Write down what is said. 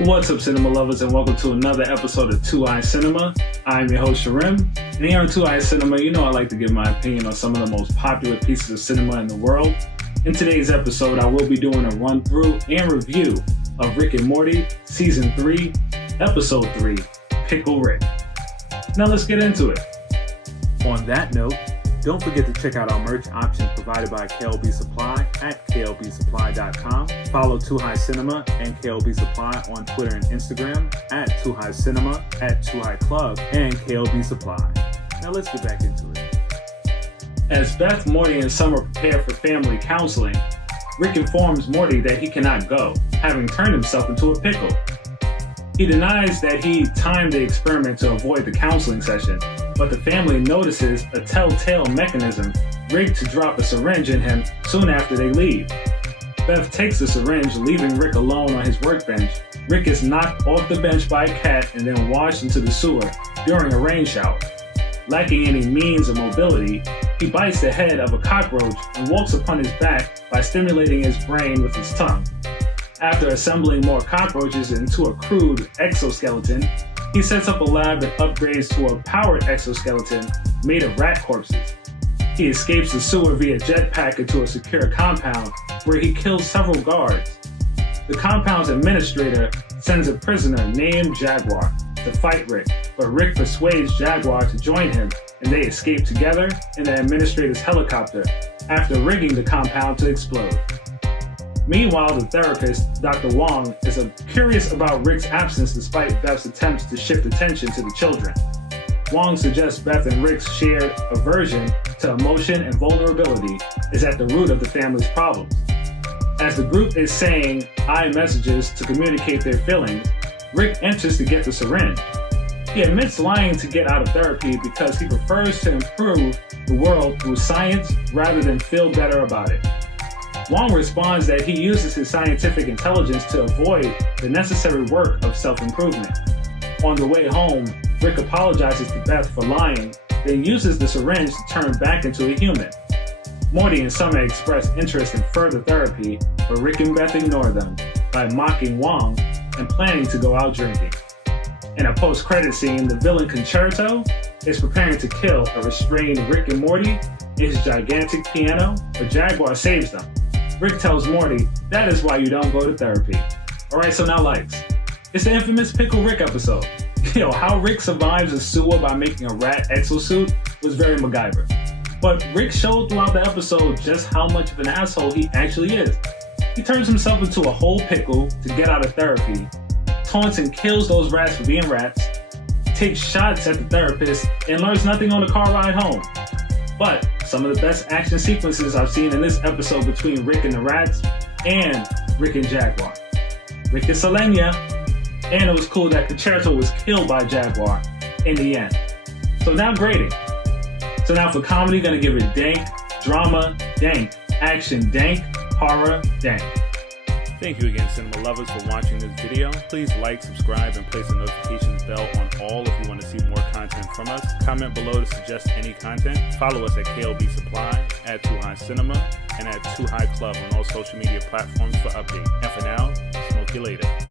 What's up, cinema lovers, and welcome to another episode of Two Eye Cinema. I'm your host, SHRIM, and here on Two Eye Cinema, you know I like to give my opinion on some of the most popular pieces of cinema in the world. In today's episode, I will be doing a run-through and review of Rick and Morty, Season 3, Episode 3, Pickle Rick. Now let's get into it. On that note, don't forget to check out our merch options provided by KLB Supply at klbsupply.com. Follow Two High Cinema and KLB Supply on Twitter and Instagram at Two High Cinema, at Two High Club, and KLB Supply. Now let's get back into it. As Beth, Morty, and Summer prepare for family counseling, Rick informs Morty that he cannot go, having turned himself into a pickle. He denies that he timed the experiment to avoid the counseling session, but the family notices a telltale mechanism rigged to drop a syringe in him soon after they leave. Beth takes the syringe, leaving Rick alone on his workbench. Rick is knocked off the bench by a cat and then washed into the sewer during a rain shower. Lacking any means of mobility, he bites the head of a cockroach and walks upon his back by stimulating his brain with his tongue. After assembling more cockroaches into a crude exoskeleton, he sets up a lab that upgrades to a powered exoskeleton made of rat corpses. He escapes the sewer via jetpack into a secure compound where he kills several guards. The compound's administrator sends a prisoner named Jaguar to fight Rick, but Rick persuades Jaguar to join him and they escape together in the administrator's helicopter after rigging the compound to explode. Meanwhile, the therapist, Dr. Wong, is curious about Rick's absence despite Beth's attempts to shift attention to the children. Wong suggests Beth and Rick's shared aversion to emotion and vulnerability is at the root of the family's problems. As the group is saying I messages to communicate their feelings, Rick enters to get the syringe. He admits lying to get out of therapy because he prefers to improve the world through science rather than feel better about it. Wong responds that he uses his scientific intelligence to avoid the necessary work of self-improvement. On the way home, Rick apologizes to Beth for lying, then uses the syringe to turn back into a human. Morty and Summer express interest in further therapy, but Rick and Beth ignore them by mocking Wong and planning to go out drinking. In a post-credit scene, the villain Concerto is preparing to kill a restrained Rick and Morty in his gigantic piano, but Jaguar saves them. Rick tells Morty that is why you don't go to therapy. Alright, so now likes. It's the infamous Pickle Rick episode. How Rick survives a sewer by making a rat exosuit was very MacGyver. But Rick showed throughout the episode just how much of an asshole he actually is. He turns himself into a whole pickle to get out of therapy, taunts and kills those rats for being rats, takes shots at the therapist, and learns nothing on the car ride home. But some of the best action sequences I've seen in this episode between Rick and the rats and Rick and Jaguar. Rick is Selenia, and it was cool that Concerto was killed by Jaguar in the end. So now grading. So now for comedy, gonna give it dank, drama, dank, action, dank, horror, dank. Thank you again, cinema lovers, for watching this video. Please like, subscribe, and place the notifications bell on all if you want to see more content from us. Comment below to suggest any content. Follow us at KLB Supply, at Two High Cinema, and at Two High Club on all social media platforms for updates. And for now, smoke you later.